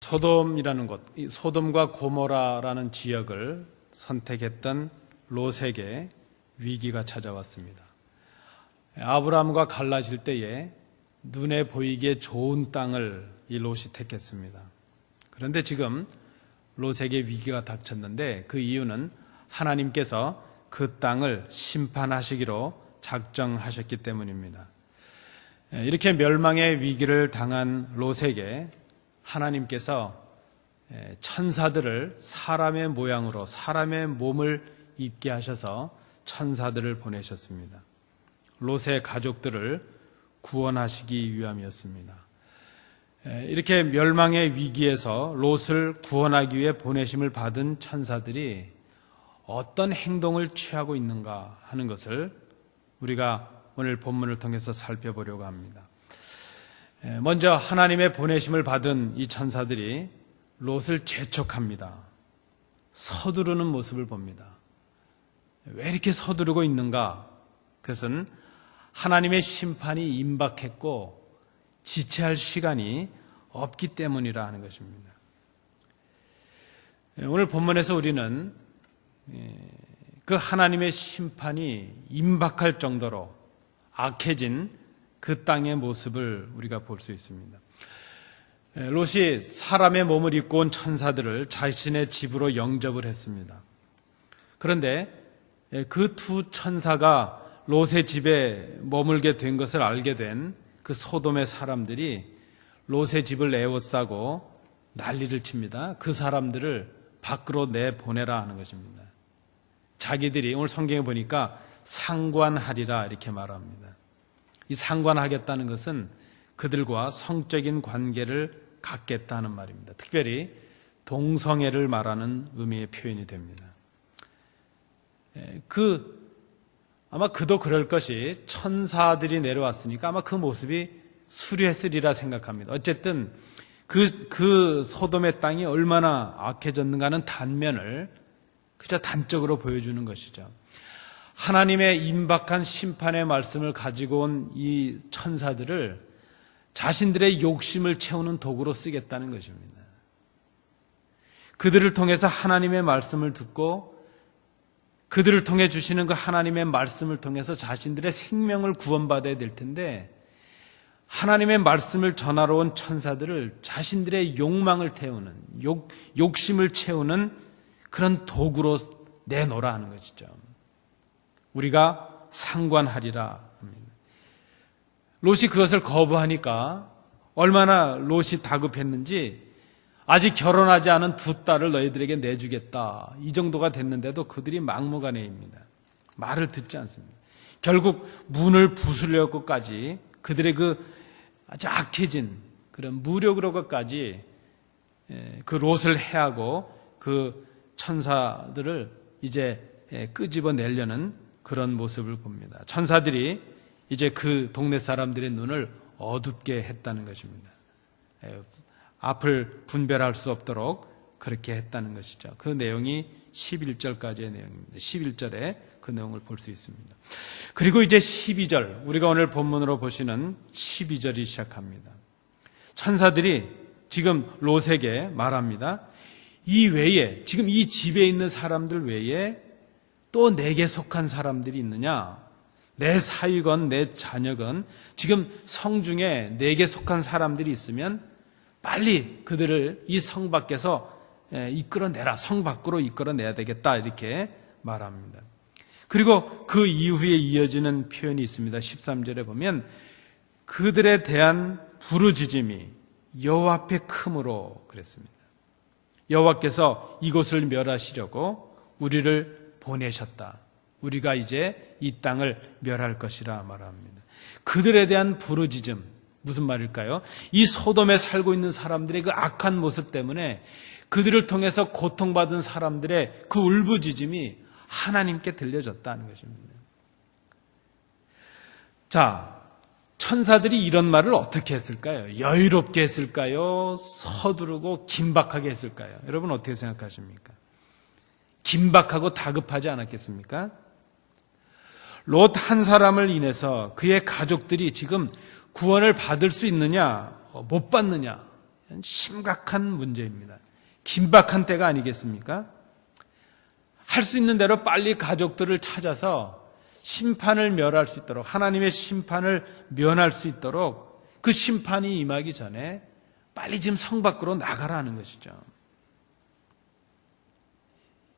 소돔이라는 곳, 소돔과 고모라라는 지역을 선택했던 롯에게 위기가 찾아왔습니다. 아브라함과 갈라질 때에 눈에 보이기에 좋은 땅을 이 롯이 택했습니다. 그런데 지금 롯에게 위기가 닥쳤는데 그 이유는 하나님께서 그 땅을 심판하시기로 작정하셨기 때문입니다. 이렇게 멸망의 위기를 당한 롯에게 하나님께서 천사들을 사람의 모양으로 사람의 몸을 입게 하셔서 천사들을 보내셨습니다. 롯의 가족들을 구원하시기 위함이었습니다. 이렇게 멸망의 위기에서 롯을 구원하기 위해 보내심을 받은 천사들이 어떤 행동을 취하고 있는가 하는 것을 우리가 오늘 본문을 통해서 살펴보려고 합니다. 먼저 하나님의 보내심을 받은 이 천사들이 롯을 재촉합니다. 서두르는 모습을 봅니다. 왜 이렇게 서두르고 있는가? 그것은 하나님의 심판이 임박했고 지체할 시간이 없기 때문이라 하는 것입니다. 오늘 본문에서 우리는 그 하나님의 심판이 임박할 정도로 악해진 그 땅의 모습을 우리가 볼 수 있습니다. 롯이 사람의 몸을 입고 온 천사들을 자신의 집으로 영접을 했습니다. 그런데 그 두 천사가 롯의 집에 머물게 된 것을 알게 된 그 소돔의 사람들이 롯의 집을 에워싸고 난리를 칩니다. 그 사람들을 밖으로 내보내라 하는 것입니다. 자기들이 오늘 성경에 보니까 상관하리라 이렇게 말합니다. 이 상관하겠다는 것은 그들과 성적인 관계를 갖겠다는 말입니다. 특별히 동성애를 말하는 의미의 표현이 됩니다. 아마 그도 그럴 것이 천사들이 내려왔으니까 아마 그 모습이 수려했으리라 생각합니다. 어쨌든 그 소돔의 땅이 얼마나 악해졌는가는 단면을 그저 단적으로 보여주는 것이죠. 하나님의 임박한 심판의 말씀을 가지고 온 이 천사들을 자신들의 욕심을 채우는 도구로 쓰겠다는 것입니다. 그들을 통해서 하나님의 말씀을 듣고 그들을 통해 주시는 그 하나님의 말씀을 통해서 자신들의 생명을 구원받아야 될 텐데 하나님의 말씀을 전하러 온 천사들을 자신들의 욕망을 태우는 욕심을 채우는 그런 도구로 내놓으라 하는 것이죠. 우리가 상관하리라 합니다. 롯이 그것을 거부하니까 얼마나 롯이 다급했는지 아직 결혼하지 않은 두 딸을 너희들에게 내주겠다 이 정도가 됐는데도 그들이 막무가내입니다. 말을 듣지 않습니다. 결국 문을 부수려고까지 그들의 그 아주 악해진 그런 무력으로까지 그 롯을 해하고 그 천사들을 이제 끄집어내려는 그런 모습을 봅니다. 천사들이 이제 그 동네 사람들의 눈을 어둡게 했다는 것입니다. 앞을 분별할 수 없도록 그렇게 했다는 것이죠. 그 내용이 11절까지의 내용입니다. 11절에 그 내용을 볼 수 있습니다. 그리고 이제 12절, 우리가 오늘 본문으로 보시는 12절이 시작합니다. 천사들이 지금 롯에게 말합니다. 이 외에, 지금 이 집에 있는 사람들 외에 또 내게 속한 사람들이 있느냐? 내 사위건 내 자녀건 지금 성 중에 내게 속한 사람들이 있으면 빨리 그들을 이 성 밖에서 이끌어내라. 성 밖으로 이끌어내야 되겠다. 이렇게 말합니다. 그리고 그 이후에 이어지는 표현이 있습니다. 13절에 보면 그들에 대한 부르짖음이 여호와 앞에 크므로 그랬습니다. 여호와께서 이곳을 멸하시려고 우리를 보내셨다. 우리가 이제 이 땅을 멸할 것이라 말합니다. 그들에 대한 부르짖음, 무슨 말일까요? 이 소돔에 살고 있는 사람들의 그 악한 모습 때문에 그들을 통해서 고통받은 사람들의 그 울부짖음이 하나님께 들려졌다는 것입니다. 자, 천사들이 이런 말을 어떻게 했을까요? 여유롭게 했을까요? 서두르고 긴박하게 했을까요? 여러분 어떻게 생각하십니까? 긴박하고 다급하지 않았겠습니까? 롯 한 사람을 인해서 그의 가족들이 지금 구원을 받을 수 있느냐, 못 받느냐, 심각한 문제입니다. 긴박한 때가 아니겠습니까? 할 수 있는 대로 빨리 가족들을 찾아서 심판을 멸할 수 있도록, 하나님의 심판을 면할 수 있도록 그 심판이 임하기 전에 빨리 지금 성 밖으로 나가라는 것이죠.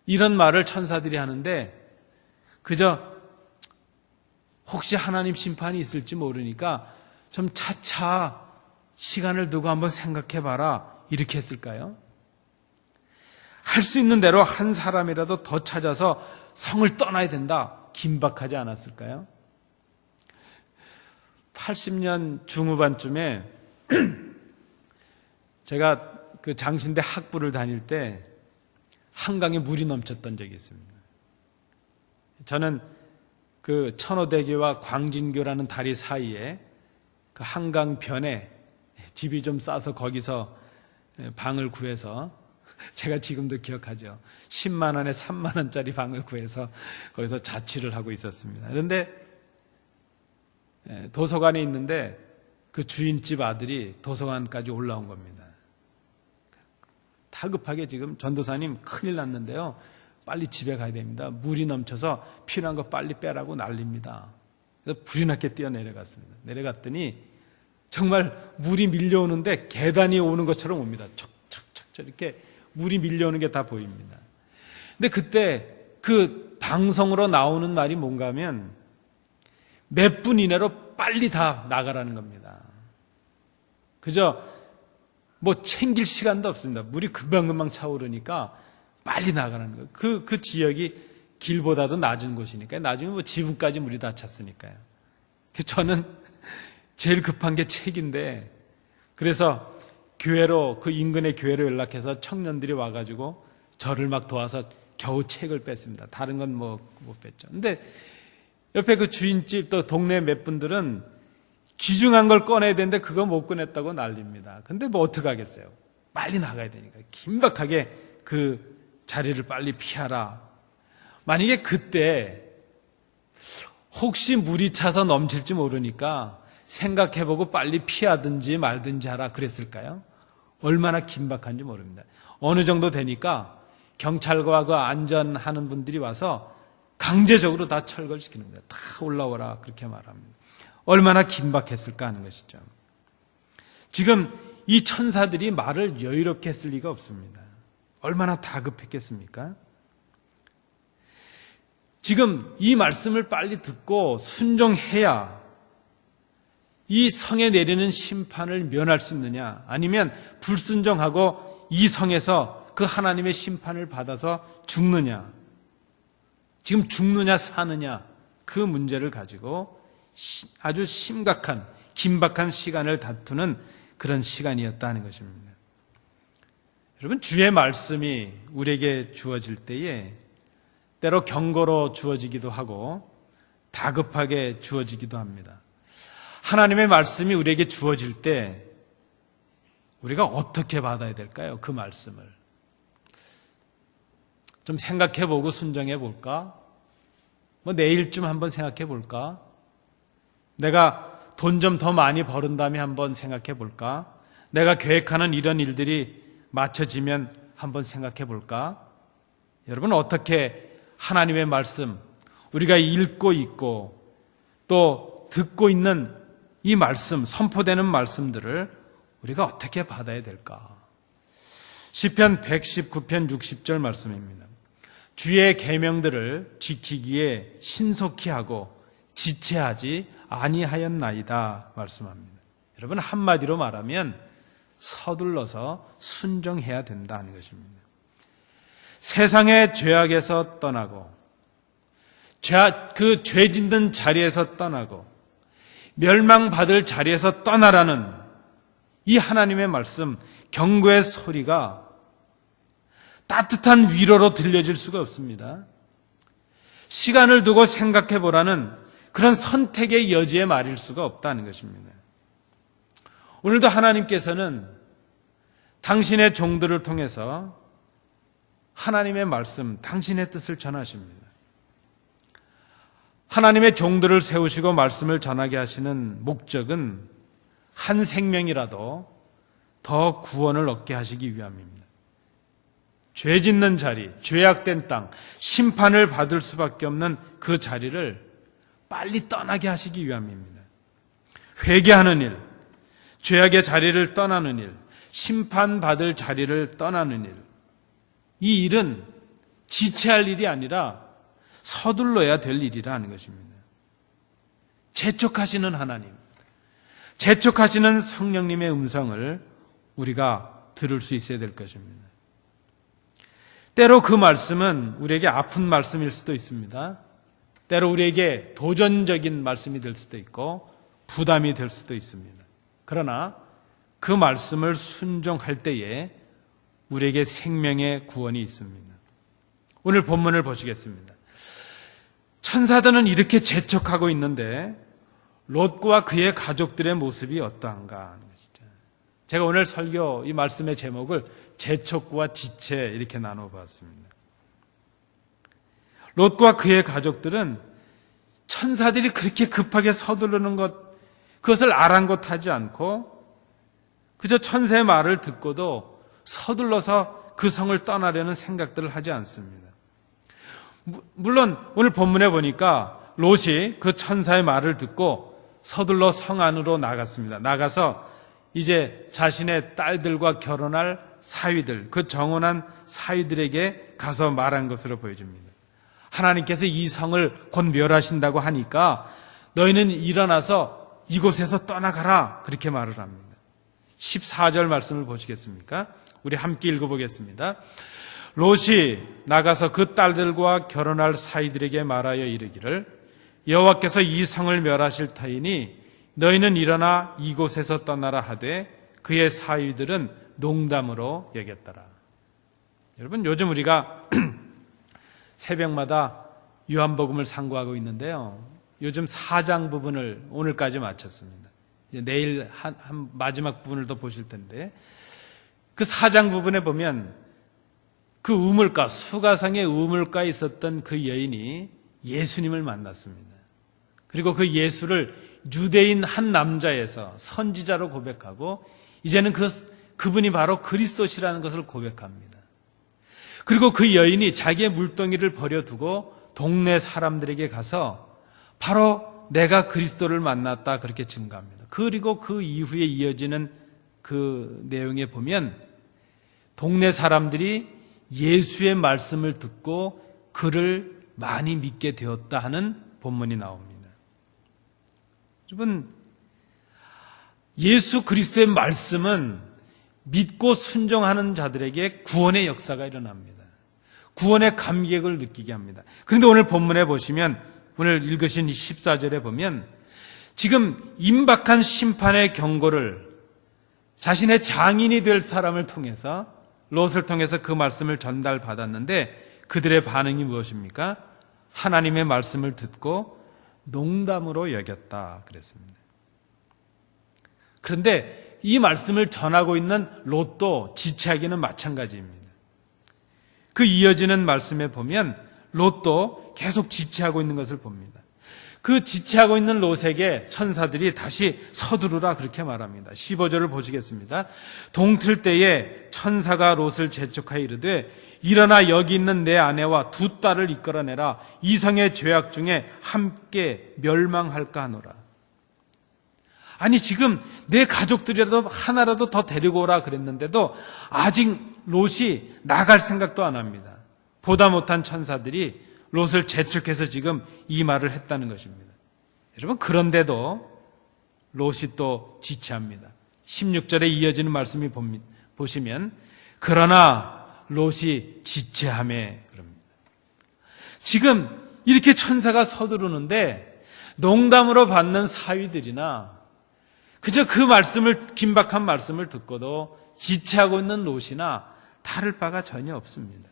이런 말을 천사들이 하는데 그저 혹시 하나님 심판이 있을지 모르니까 좀 차차 시간을 두고 한번 생각해봐라 이렇게 했을까요? 할 수 있는 대로 한 사람이라도 더 찾아서 성을 떠나야 된다 긴박하지 않았을까요? 80년 중후반쯤에 제가 그 장신대 학부를 다닐 때 한강에 물이 넘쳤던 적이 있습니다. 저는 그 천호대교와 광진교라는 다리 사이에 그 한강 변에 집이 좀 싸서 거기서 방을 구해서 제가 지금도 기억하죠. 10만 원에 3만 원짜리 방을 구해서 거기서 자취를 하고 있었습니다. 그런데 도서관에 있는데 그 주인집 아들이 도서관까지 올라온 겁니다. 다급하게 지금 전도사님 큰일 났는데요. 빨리 집에 가야 됩니다. 물이 넘쳐서 필요한 거 빨리 빼라고 난립니다. 그래서 불이 나게 뛰어내려갔습니다. 내려갔더니 정말 물이 밀려오는데 계단이 오는 것처럼 옵니다. 척척척 이렇게 물이 밀려오는 게 다 보입니다. 근데 그때 그 방송으로 나오는 말이 뭔가 하면 몇 분 이내로 빨리 다 나가라는 겁니다. 그저 뭐 챙길 시간도 없습니다. 물이 금방금방 차오르니까 빨리 나가라는 거예요. 그 지역이 길보다도 낮은 곳이니까요. 나중에 뭐 지붕까지 물이 다 찼으니까요. 저는 제일 급한 게 책인데 그래서 교회로 그 인근의 교회로 연락해서 청년들이 와가지고 저를 막 도와서 겨우 책을 뺐습니다. 다른 건 뭐 못 뺐죠. 근데 옆에 그 주인집 또 동네 몇 분들은 귀중한 걸 꺼내야 되는데 그거 못 꺼냈다고 난립니다. 근데 뭐 어떡하겠어요. 빨리 나가야 되니까 긴박하게 그 자리를 빨리 피하라. 만약에 그때 혹시 물이 차서 넘칠지 모르니까 생각해보고 빨리 피하든지 말든지 하라 그랬을까요? 얼마나 긴박한지 모릅니다. 어느 정도 되니까 경찰과 그 안전하는 분들이 와서 강제적으로 다 철거시키는 겁니다. 다 올라오라 그렇게 말합니다. 얼마나 긴박했을까 하는 것이죠. 지금 이 천사들이 말을 여유롭게 했을 리가 없습니다. 얼마나 다급했겠습니까? 지금 이 말씀을 빨리 듣고 순종해야 이 성에 내리는 심판을 면할 수 있느냐, 아니면 불순종하고 이 성에서 그 하나님의 심판을 받아서 죽느냐, 지금 죽느냐 사느냐 그 문제를 가지고 아주 심각한 긴박한 시간을 다투는 그런 시간이었다는 것입니다. 여러분, 주의 말씀이 우리에게 주어질 때에 때로 경고로 주어지기도 하고 다급하게 주어지기도 합니다. 하나님의 말씀이 우리에게 주어질 때 우리가 어떻게 받아야 될까요? 그 말씀을 좀 생각해보고 순종해볼까? 뭐 내일쯤 한번 생각해볼까? 내가 돈 좀 더 많이 벌은 다음에 한번 생각해볼까? 내가 계획하는 이런 일들이 맞춰지면 한번 생각해볼까? 여러분, 어떻게 하나님의 말씀, 우리가 읽고 있고 또 듣고 있는 이 말씀, 선포되는 말씀들을 우리가 어떻게 받아야 될까? 시편 119편 60절 말씀입니다. 주의 계명들을 지키기에 신속히 하고 지체하지 아니하였나이다 말씀합니다. 여러분, 한마디로 말하면 서둘러서 순종해야 된다는 것입니다. 세상의 죄악에서 떠나고 그 죄 짓는 자리에서 떠나고 멸망받을 자리에서 떠나라는 이 하나님의 말씀, 경고의 소리가 따뜻한 위로로 들려질 수가 없습니다. 시간을 두고 생각해 보라는 그런 선택의 여지의 말일 수가 없다는 것입니다. 오늘도 하나님께서는 당신의 종들을 통해서 하나님의 말씀, 당신의 뜻을 전하십니다. 하나님의 종들을 세우시고 말씀을 전하게 하시는 목적은 한 생명이라도 더 구원을 얻게 하시기 위함입니다. 죄 짓는 자리, 죄악된 땅, 심판을 받을 수밖에 없는 그 자리를 빨리 떠나게 하시기 위함입니다. 회개하는 일, 죄악의 자리를 떠나는 일, 심판받을 자리를 떠나는 일, 이 일은 지체할 일이 아니라 서둘러야 될 일이라 하는 것입니다. 재촉하시는 하나님, 재촉하시는 성령님의 음성을 우리가 들을 수 있어야 될 것입니다. 때로 그 말씀은 우리에게 아픈 말씀일 수도 있습니다. 때로 우리에게 도전적인 말씀이 될 수도 있고 부담이 될 수도 있습니다. 그러나 그 말씀을 순종할 때에 우리에게 생명의 구원이 있습니다. 오늘 본문을 보시겠습니다. 천사들은 이렇게 재촉하고 있는데 롯과 그의 가족들의 모습이 어떠한가 하는 것이죠. 제가 오늘 설교 이 말씀의 제목을 재촉과 지체 이렇게 나눠봤습니다. 롯과 그의 가족들은 천사들이 그렇게 급하게 서두르는 것, 그것을 아랑곳하지 않고 그저 천사의 말을 듣고도 서둘러서 그 성을 떠나려는 생각들을 하지 않습니다. 물론 오늘 본문에 보니까 롯이 그 천사의 말을 듣고 서둘러 성 안으로 나갔습니다. 나가서 이제 자신의 딸들과 결혼할 사위들, 그 정혼한 사위들에게 가서 말한 것으로 보여집니다. 하나님께서 이 성을 곧 멸하신다고 하니까 너희는 일어나서 이곳에서 떠나가라, 그렇게 말을 합니다. 14절 말씀을 보시겠습니까? 우리 함께 읽어보겠습니다. 롯이 나가서 그 딸들과 결혼할 사위들에게 말하여 이르기를 여호와께서 이 성을 멸하실 터이니 너희는 일어나 이곳에서 떠나라 하되 그의 사위들은 농담으로 여겼더라. 여러분, 요즘 우리가 새벽마다 요한복음을 상고하고 있는데요, 요즘 4장 부분을 오늘까지 마쳤습니다. 이제 내일 한 마지막 부분을 더 보실 텐데, 그 4장 부분에 보면 그 우물가, 수가성의 우물가에 있었던 그 여인이 예수님을 만났습니다. 그리고 그 예수를 유대인 한 남자에서 선지자로 고백하고 이제는 그분이 바로 그리스도시라는 것을 고백합니다. 그리고 그 여인이 자기의 물동이를 버려두고 동네 사람들에게 가서 바로 내가 그리스도를 만났다, 그렇게 증거합니다. 그리고 그 이후에 이어지는 그 내용에 보면 동네 사람들이 예수의 말씀을 듣고 그를 많이 믿게 되었다 하는 본문이 나옵니다. 여러분, 예수 그리스도의 말씀은 믿고 순종하는 자들에게 구원의 역사가 일어납니다. 구원의 감격을 느끼게 합니다. 그런데 오늘 본문에 보시면, 오늘 읽으신 14절에 보면 지금 임박한 심판의 경고를 자신의 장인이 될 사람을 통해서, 롯을 통해서 그 말씀을 전달받았는데 그들의 반응이 무엇입니까? 하나님의 말씀을 듣고 농담으로 여겼다 그랬습니다. 그런데 이 말씀을 전하고 있는 롯도 지체하기는 마찬가지입니다. 그 이어지는 말씀에 보면 롯도 계속 지체하고 있는 것을 봅니다. 그 지체하고 있는 롯에게 천사들이 다시 서두르라, 그렇게 말합니다. 15절을 보시겠습니다. 동틀 때에 천사가 롯을 재촉하여 이르되 일어나 여기 있는 내 아내와 두 딸을 이끌어내라. 이 성의 죄악 중에 함께 멸망할까 하노라. 아니, 지금 내 가족들이라도 하나라도 더 데리고 오라 그랬는데도 아직 롯이 나갈 생각도 안 합니다. 보다 못한 천사들이 롯을 재촉해서 지금 이 말을 했다는 것입니다. 여러분, 그런데도 롯이 또 지체합니다. 16절에 이어지는 말씀이 보시면 그러나 롯이 지체하매 그럽니다. 지금 이렇게 천사가 서두르는데 농담으로 받는 사위들이나 그저 그 말씀을, 긴박한 말씀을 듣고도 지체하고 있는 롯이나 다를 바가 전혀 없습니다.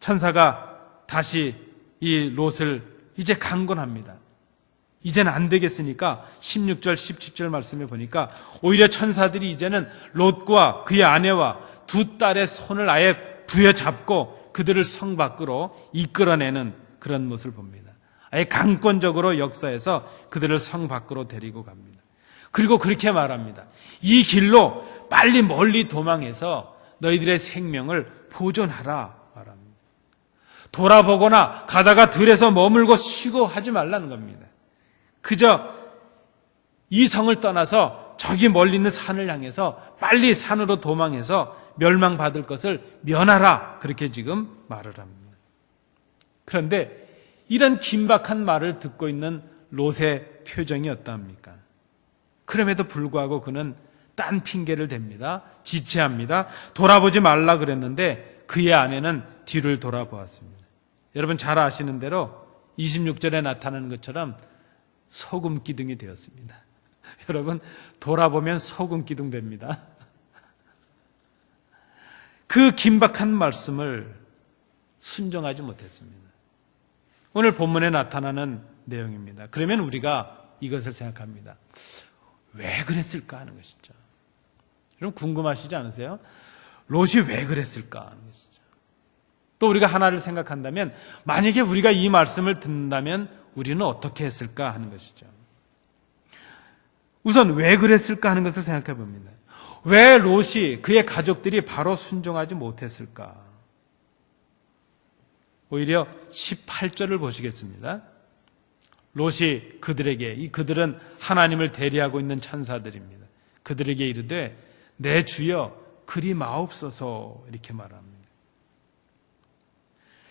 천사가 다시 이 롯을 이제 강권합니다. 이제는 안 되겠으니까 16절, 17절 말씀에 보니까 오히려 천사들이 이제는 롯과 그의 아내와 두 딸의 손을 아예 부여잡고 그들을 성 밖으로 이끌어내는 그런 모습을 봅니다. 아예 강권적으로 역사해서 그들을 성 밖으로 데리고 갑니다. 그리고 그렇게 말합니다. 이 길로 빨리 멀리 도망해서 너희들의 생명을 보존하라 말합니다. 돌아보거나 가다가 들에서 머물고 쉬고 하지 말라는 겁니다. 그저 이 성을 떠나서 저기 멀리 있는 산을 향해서 빨리 산으로 도망해서 멸망받을 것을 면하라, 그렇게 지금 말을 합니다. 그런데 이런 긴박한 말을 듣고 있는 롯의 표정이 어떠합니까? 그럼에도 불구하고 그는 딴 핑계를 댑니다. 지체합니다. 돌아보지 말라 그랬는데 그의 아내는 뒤를 돌아보았습니다. 여러분 잘 아시는 대로 26절에 나타나는 것처럼 소금 기둥이 되었습니다. 여러분 돌아보면 소금 기둥 됩니다. 그 긴박한 말씀을 순종하지 못했습니다. 오늘 본문에 나타나는 내용입니다. 그러면 우리가 이것을 생각합니다. 왜 그랬을까 하는 것이죠. 여러분 궁금하시지 않으세요? 롯이 왜 그랬을까 하는 것이죠. 또 우리가 하나를 생각한다면 만약에 우리가 이 말씀을 듣는다면 우리는 어떻게 했을까 하는 것이죠. 우선 왜 그랬을까 하는 것을 생각해 봅니다. 왜 롯이 그의 가족들이 바로 순종하지 못했을까? 오히려 18절을 보시겠습니다. 롯이 그들에게, 그들은 하나님을 대리하고 있는 천사들입니다. 그들에게 이르되 내 주여 그리 마옵소서, 이렇게 말합니다.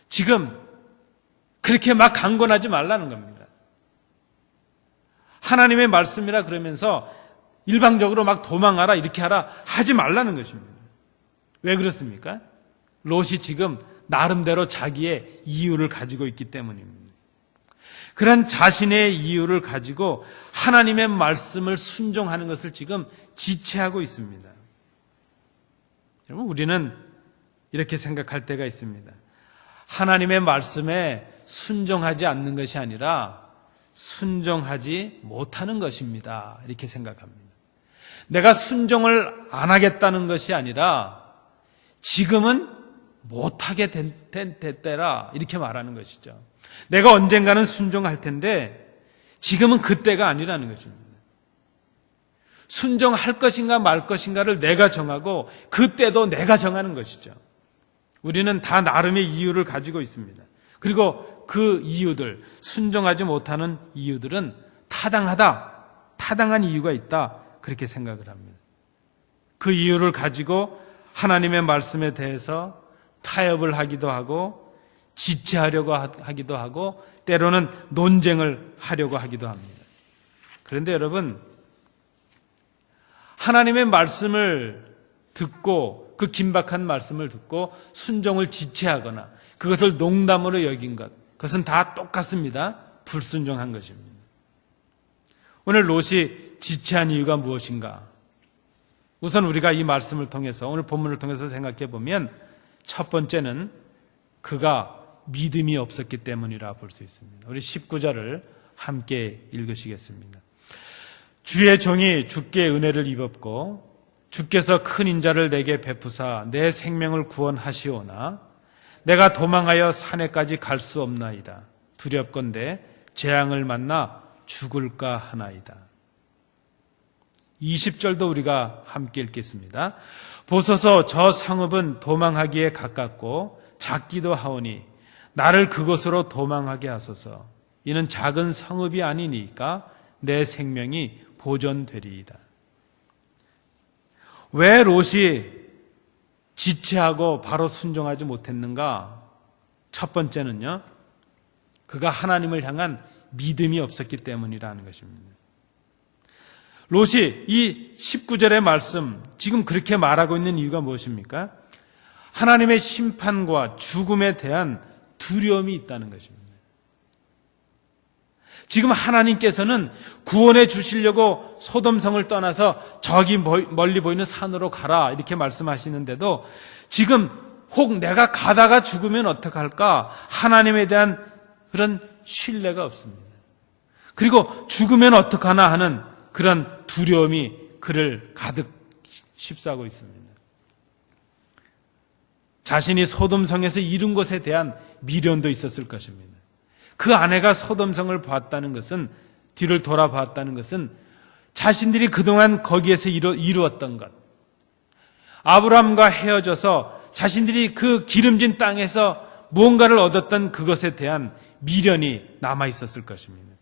지금 그렇게 막 강권하지 말라는 겁니다. 하나님의 말씀이라 그러면서 일방적으로 막 도망하라, 이렇게 하라 하지 말라는 것입니다. 왜 그렇습니까? 롯이 지금 나름대로 자기의 이유를 가지고 있기 때문입니다. 그런 자신의 이유를 가지고 하나님의 말씀을 순종하는 것을 지금 지체하고 있습니다. 여러분, 우리는 이렇게 생각할 때가 있습니다. 하나님의 말씀에 순종하지 않는 것이 아니라 순종하지 못하는 것입니다. 이렇게 생각합니다. 내가 순종을 안 하겠다는 것이 아니라 지금은 못하게 된 때라, 이렇게 말하는 것이죠. 내가 언젠가는 순종할 텐데 지금은 그때가 아니라는 것입니다. 순종할 것인가 말 것인가를 내가 정하고 그때도 내가 정하는 것이죠. 우리는 다 나름의 이유를 가지고 있습니다. 그리고 그 이유들, 순종하지 못하는 이유들은 타당한 이유가 있다, 그렇게 생각을 합니다. 그 이유를 가지고 하나님의 말씀에 대해서 타협을 하기도 하고 지체하려고 하기도 하고 때로는 논쟁을 하려고 하기도 합니다. 그런데 여러분, 하나님의 말씀을 듣고 그 긴박한 말씀을 듣고 순종을 지체하거나 그것을 농담으로 여긴 것, 그것은 다 똑같습니다. 불순종한 것입니다. 오늘 롯이 지체한 이유가 무엇인가? 우선 우리가 이 말씀을 통해서, 오늘 본문을 통해서 생각해 보면 첫 번째는 그가 믿음이 없었기 때문이라 볼 수 있습니다. 우리 19절을 함께 읽으시겠습니다. 주의 종이 주께 은혜를 입었고 주께서 큰 인자를 내게 베푸사 내 생명을 구원하시오나 내가 도망하여 산에까지 갈 수 없나이다. 두렵건대 재앙을 만나 죽을까 하나이다. 20절도 우리가 함께 읽겠습니다. 보소서 저 성읍은 도망하기에 가깝고 작기도 하오니 나를 그곳으로 도망하게 하소서. 이는 작은 성읍이 아니니까 내 생명이 보존되리이다. 왜 롯이 지체하고 바로 순종하지 못했는가? 첫 번째는요, 그가 하나님을 향한 믿음이 없었기 때문이라는 것입니다. 롯이 이 19절의 말씀, 지금 그렇게 말하고 있는 이유가 무엇입니까? 하나님의 심판과 죽음에 대한 두려움이 있다는 것입니다. 지금 하나님께서는 구원해 주시려고 소돔성을 떠나서 저기 멀리 보이는 산으로 가라, 이렇게 말씀하시는데도 지금 혹 내가 가다가 죽으면 어떡할까? 하나님에 대한 그런 신뢰가 없습니다. 그리고 죽으면 어떡하나 하는 그런 두려움이 그를 가득 휩싸고 있습니다. 자신이 소돔성에서 이룬 것에 대한 미련도 있었을 것입니다. 그 아내가 소돔성을 봤다는 것은, 뒤를 돌아봤다는 것은 자신들이 그동안 거기에서 이루었던 것, 아브라함과 헤어져서 자신들이 그 기름진 땅에서 무언가를 얻었던 그것에 대한 미련이 남아 있었을 것입니다.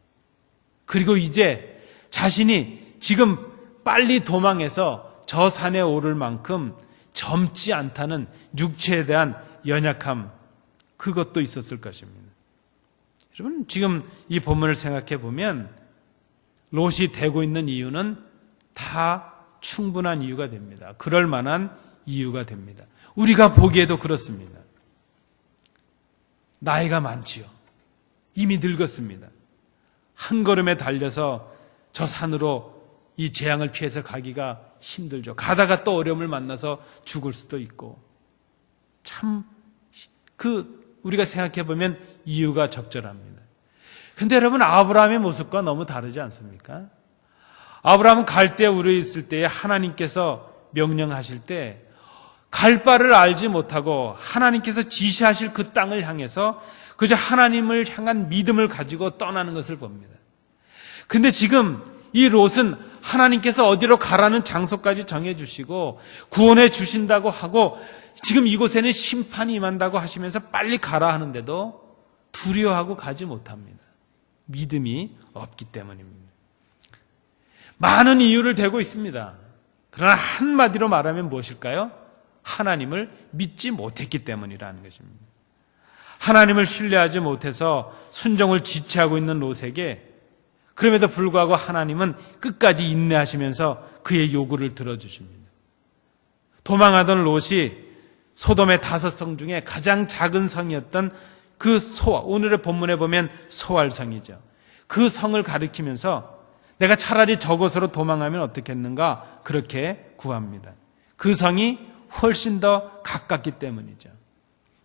그리고 이제 자신이 지금 빨리 도망해서 저 산에 오를 만큼 젊지 않다는 육체에 대한 연약함, 그것도 있었을 것입니다. 여러분, 지금 이 본문을 생각해 보면 롯이 되고 있는 이유는 다 충분한 이유가 됩니다. 그럴 만한 이유가 됩니다. 우리가 보기에도 그렇습니다. 나이가 많지요. 이미 늙었습니다. 한 걸음에 달려서 저 산으로 이 재앙을 피해서 가기가 힘들죠. 가다가 또 어려움을 만나서 죽을 수도 있고, 참 우리가 생각해 보면 이유가 적절합니다. 근데 여러분, 아브라함의 모습과 너무 다르지 않습니까? 아브라함은 갈대 우르에 있을 때에 하나님께서 명령하실 때 갈 바를 알지 못하고 하나님께서 지시하실 그 땅을 향해서 그저 하나님을 향한 믿음을 가지고 떠나는 것을 봅니다. 근데 지금 이 롯은 하나님께서 어디로 가라는 장소까지 정해주시고 구원해 주신다고 하고 지금 이곳에는 심판이 임한다고 하시면서 빨리 가라 하는데도 두려워하고 가지 못합니다. 믿음이 없기 때문입니다. 많은 이유를 대고 있습니다. 그러나 한마디로 말하면 무엇일까요? 하나님을 믿지 못했기 때문이라는 것입니다. 하나님을 신뢰하지 못해서 순종을 지체하고 있는 롯에게 그럼에도 불구하고 하나님은 끝까지 인내하시면서 그의 요구를 들어주십니다. 도망하던 롯이 소돔의 5성 중에 가장 작은 성이었던 그 오늘의 본문에 보면 소알성이죠. 그 성을 가리키면서 내가 차라리 저곳으로 도망하면 어떻겠는가 그렇게 구합니다. 그 성이 훨씬 더 가깝기 때문이죠.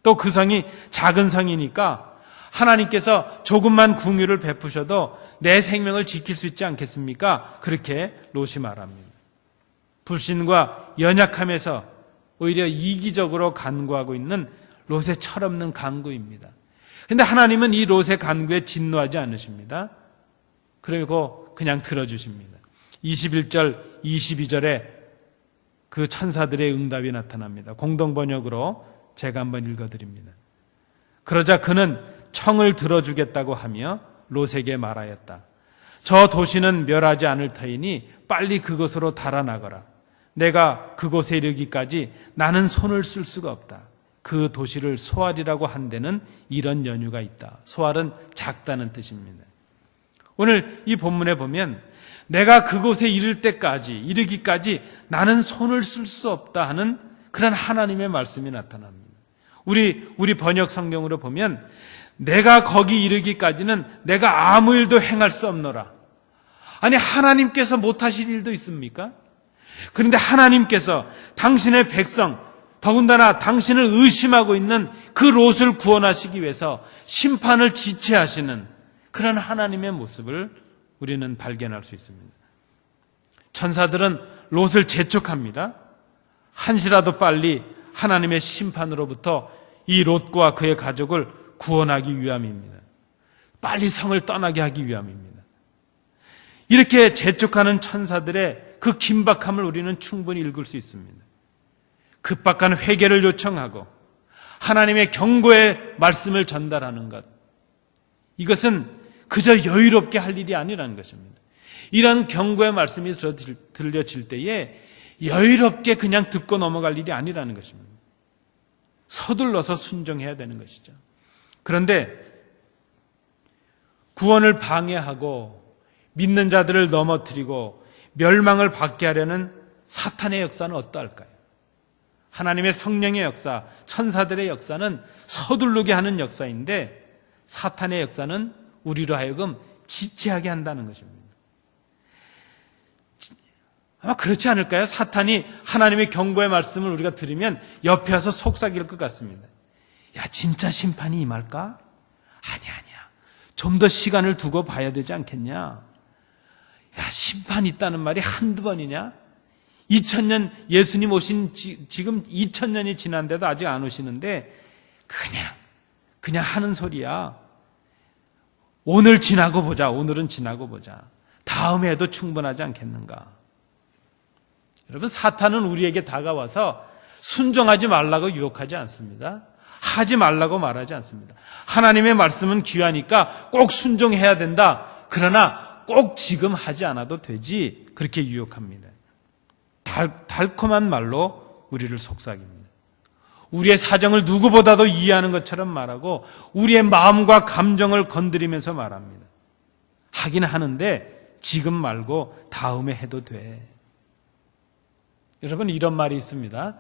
또 그 성이 작은 성이니까 하나님께서 조금만 긍휼을 베푸셔도 내 생명을 지킬 수 있지 않겠습니까? 그렇게 롯이 말합니다. 불신과 연약함에서 오히려 이기적으로 간구하고 있는 롯의 철없는 간구입니다. 그런데 하나님은 이 롯의 간구에 진노하지 않으십니다. 그리고 그냥 들어주십니다. 21절, 22절에 그 천사들의 응답이 나타납니다. 공동번역으로 제가 한번 읽어드립니다. 그러자 그는 청을 들어주겠다고 하며 롯에게 말하였다. 저 도시는 멸하지 않을 터이니 빨리 그곳으로 달아나거라. 내가 그곳에 이르기까지 나는 손을 쓸 수가 없다. 그 도시를 소알이라고 한 데는 이런 연유가 있다. 소알은 작다는 뜻입니다. 오늘 이 본문에 보면 내가 그곳에 이르기까지 나는 손을 쓸 수 없다 하는 그런 하나님의 말씀이 나타납니다. 우리 번역 성경으로 보면 내가 거기 이르기까지는 내가 아무 일도 행할 수 없노라. 아니, 하나님께서 못하실 일도 있습니까? 그런데 하나님께서 당신의 백성, 더군다나 당신을 의심하고 있는 그 롯을 구원하시기 위해서 심판을 지체하시는 그런 하나님의 모습을 우리는 발견할 수 있습니다. 천사들은 롯을 재촉합니다. 한시라도 빨리 하나님의 심판으로부터 이 롯과 그의 가족을 구원하기 위함입니다. 빨리 성을 떠나게 하기 위함입니다. 이렇게 재촉하는 천사들의 그 긴박함을 우리는 충분히 읽을 수 있습니다. 급박한 회개를 요청하고 하나님의 경고의 말씀을 전달하는 것, 이것은 그저 여유롭게 할 일이 아니라는 것입니다. 이런 경고의 말씀이 들려질 때에 여유롭게 그냥 듣고 넘어갈 일이 아니라는 것입니다. 서둘러서 순종해야 되는 것이죠. 그런데 구원을 방해하고 믿는 자들을 넘어뜨리고 멸망을 받게 하려는 사탄의 역사는 어떠할까요? 하나님의 성령의 역사, 천사들의 역사는 서두르게 하는 역사인데 사탄의 역사는 우리로 하여금 지체하게 한다는 것입니다. 아마 그렇지 않을까요? 사탄이 하나님의 경고의 말씀을 우리가 들으면 옆에 와서 속삭일 것 같습니다. 야, 진짜 심판이 임할까? 아니야. 좀 더 시간을 두고 봐야 되지 않겠냐? 야, 심판이 있다는 말이 한두 번이냐? 2000년 예수님 오신 지금 2000년이 지난데도 아직 안 오시는데 그냥 하는 소리야. 오늘은 지나고 보자. 다음에 해도 충분하지 않겠는가? 여러분, 사탄은 우리에게 다가와서 순종하지 말라고 유혹하지 않습니다. 하지 말라고 말하지 않습니다. 하나님의 말씀은 귀하니까 꼭 순종해야 된다. 그러나 꼭 지금 하지 않아도 되지. 그렇게 유혹합니다. 달콤한 말로 우리를 속삭입니다. 우리의 사정을 누구보다도 이해하는 것처럼 말하고 우리의 마음과 감정을 건드리면서 말합니다. 하긴 하는데 지금 말고 다음에 해도 돼. 여러분, 이런 말이 있습니다.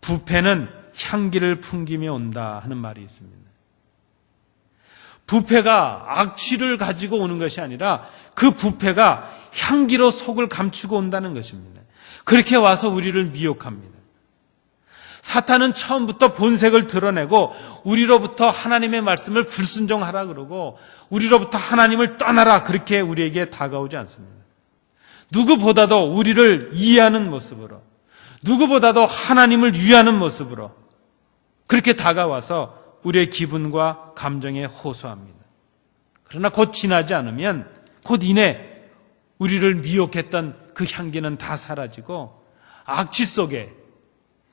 부패는 향기를 풍기며 온다 하는 말이 있습니다. 부패가 악취를 가지고 오는 것이 아니라 그 부패가 향기로 속을 감추고 온다는 것입니다. 그렇게 와서 우리를 미혹합니다. 사탄은 처음부터 본색을 드러내고 우리로부터 하나님의 말씀을 불순종하라 그러고 우리로부터 하나님을 떠나라 그렇게 우리에게 다가오지 않습니다. 누구보다도 우리를 이해하는 모습으로, 누구보다도 하나님을 위하는 모습으로 그렇게 다가와서 우리의 기분과 감정에 호소합니다. 그러나 곧 지나지 않으면 곧 이내 우리를 미혹했던 그 향기는 다 사라지고 악취 속에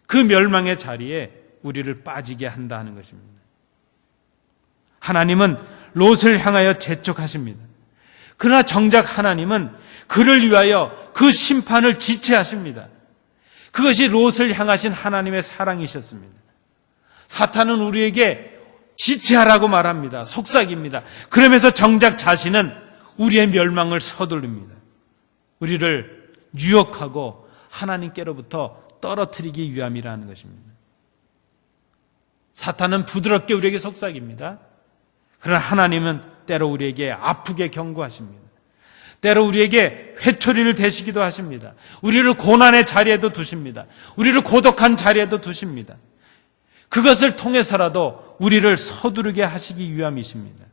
그 멸망의 자리에 우리를 빠지게 한다 하는 것입니다. 하나님은 롯을 향하여 재촉하십니다. 그러나 정작 하나님은 그를 위하여 그 심판을 지체하십니다. 그것이 롯을 향하신 하나님의 사랑이셨습니다. 사탄은 우리에게 지체하라고 말합니다. 속삭입니다. 그러면서 정작 자신은 우리의 멸망을 서둘릅니다. 우리를 유혹하고 하나님께로부터 떨어뜨리기 위함이라는 것입니다. 사탄은 부드럽게 우리에게 속삭입니다. 그러나 하나님은 때로 우리에게 아프게 경고하십니다. 때로 우리에게 회초리를 대시기도 하십니다. 우리를 고난의 자리에도 두십니다. 우리를 고독한 자리에도 두십니다. 그것을 통해서라도 우리를 서두르게 하시기 위함이십니다.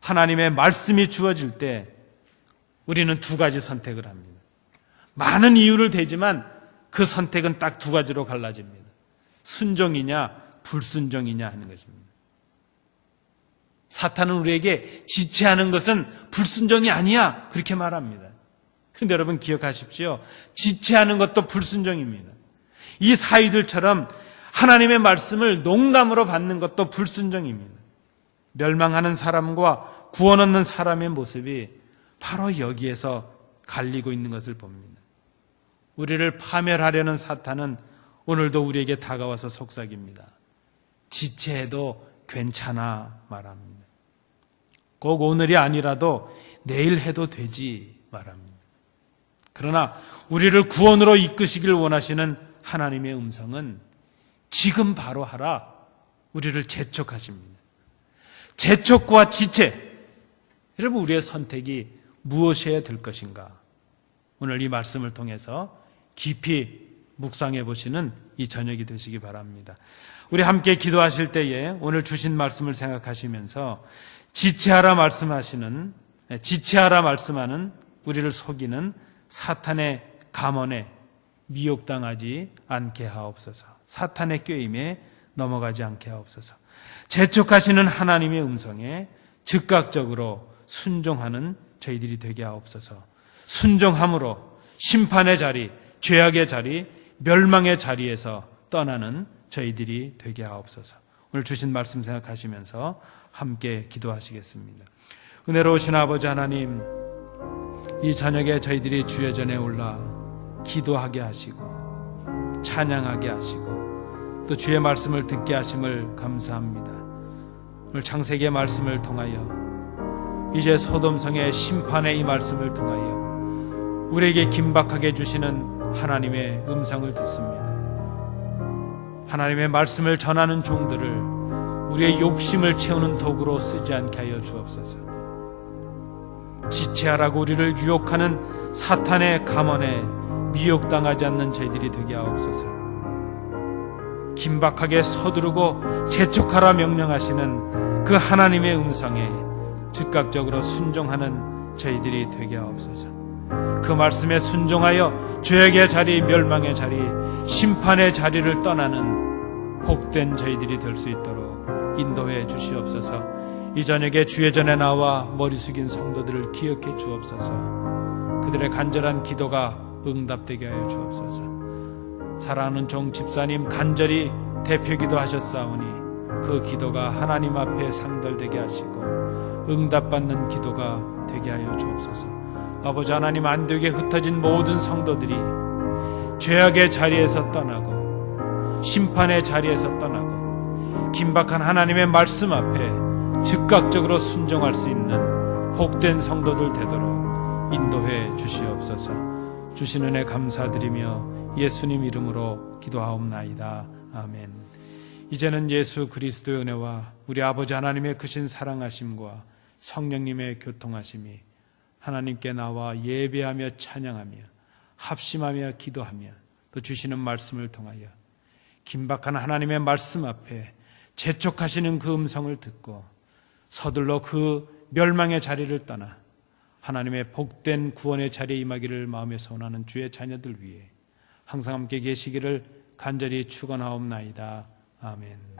하나님의 말씀이 주어질 때 우리는 두 가지 선택을 합니다. 많은 이유를 대지만 그 선택은 딱 두 가지로 갈라집니다. 순종이냐 불순종이냐 하는 것입니다. 사탄은 우리에게 지체하는 것은 불순종이 아니야 그렇게 말합니다. 그런데 여러분 기억하십시오. 지체하는 것도 불순종입니다. 이 사위들처럼 하나님의 말씀을 농담으로 받는 것도 불순종입니다. 멸망하는 사람과 구원 얻는 사람의 모습이 바로 여기에서 갈리고 있는 것을 봅니다. 우리를 파멸하려는 사탄은 오늘도 우리에게 다가와서 속삭입니다. 지체해도 괜찮아 말합니다. 꼭 오늘이 아니라도 내일 해도 되지 말합니다. 그러나 우리를 구원으로 이끄시길 원하시는 하나님의 음성은 지금 바로 하라 우리를 재촉하십니다. 재촉과 지체, 여러분 우리의 선택이 무엇이어야 될 것인가? 오늘 이 말씀을 통해서 깊이 묵상해 보시는 이 저녁이 되시기 바랍니다. 우리 함께 기도하실 때에 오늘 주신 말씀을 생각하시면서 지체하라 말씀하는 우리를 속이는 사탄의 감언에 미혹당하지 않게 하옵소서. 사탄의 꾀임에 넘어가지 않게 하옵소서. 재촉하시는 하나님의 음성에 즉각적으로 순종하는 저희들이 되게 하옵소서. 순종함으로 심판의 자리, 죄악의 자리, 멸망의 자리에서 떠나는 저희들이 되게 하옵소서. 오늘 주신 말씀 생각하시면서 함께 기도하시겠습니다. 은혜로우신 아버지 하나님, 이 저녁에 저희들이 주의 전에 올라 기도하게 하시고 찬양하게 하시고 또 주의 말씀을 듣게 하심을 감사합니다. 오늘 창세기의 말씀을 통하여 이제 소돔성의 심판의 이 말씀을 통하여 우리에게 긴박하게 주시는 하나님의 음성을 듣습니다. 하나님의 말씀을 전하는 종들을 우리의 욕심을 채우는 도구로 쓰지 않게 하여 주옵소서. 지체하라고 우리를 유혹하는 사탄의 감언에 미혹당하지 않는 저희들이 되게 하옵소서. 긴박하게 서두르고 재촉하라 명령하시는 그 하나님의 음성에 즉각적으로 순종하는 저희들이 되게 하옵소서. 그 말씀에 순종하여 죄악의 자리, 멸망의 자리, 심판의 자리를 떠나는 복된 저희들이 될 수 있도록 인도해 주시옵소서. 이 저녁에 주의 전에 나와 머리 숙인 성도들을 기억해 주옵소서. 그들의 간절한 기도가 응답되게 하여 주옵소서. 사랑하는 종 집사님 간절히 대표기도 하셨사오니 그 기도가 하나님 앞에 상달되게 하시고 응답받는 기도가 되게 하여 주옵소서. 아버지 하나님, 안되게 흩어진 모든 성도들이 죄악의 자리에서 떠나고 심판의 자리에서 떠나고 긴박한 하나님의 말씀 앞에 즉각적으로 순종할 수 있는 복된 성도들 되도록 인도해 주시옵소서. 주신 은혜 감사드리며 예수님 이름으로 기도하옵나이다. 아멘. 이제는 예수 그리스도의 은혜와 우리 아버지 하나님의 크신 사랑하심과 성령님의 교통하심이 하나님께 나와 예배하며 찬양하며 합심하며 기도하며 또 주시는 말씀을 통하여 긴박한 하나님의 말씀 앞에 재촉하시는 그 음성을 듣고 서둘러 그 멸망의 자리를 떠나 하나님의 복된 구원의 자리에 임하기를 마음에 소원하는 주의 자녀들 위해 항상 함께 계시기를 간절히 축원하옵나이다. 아멘.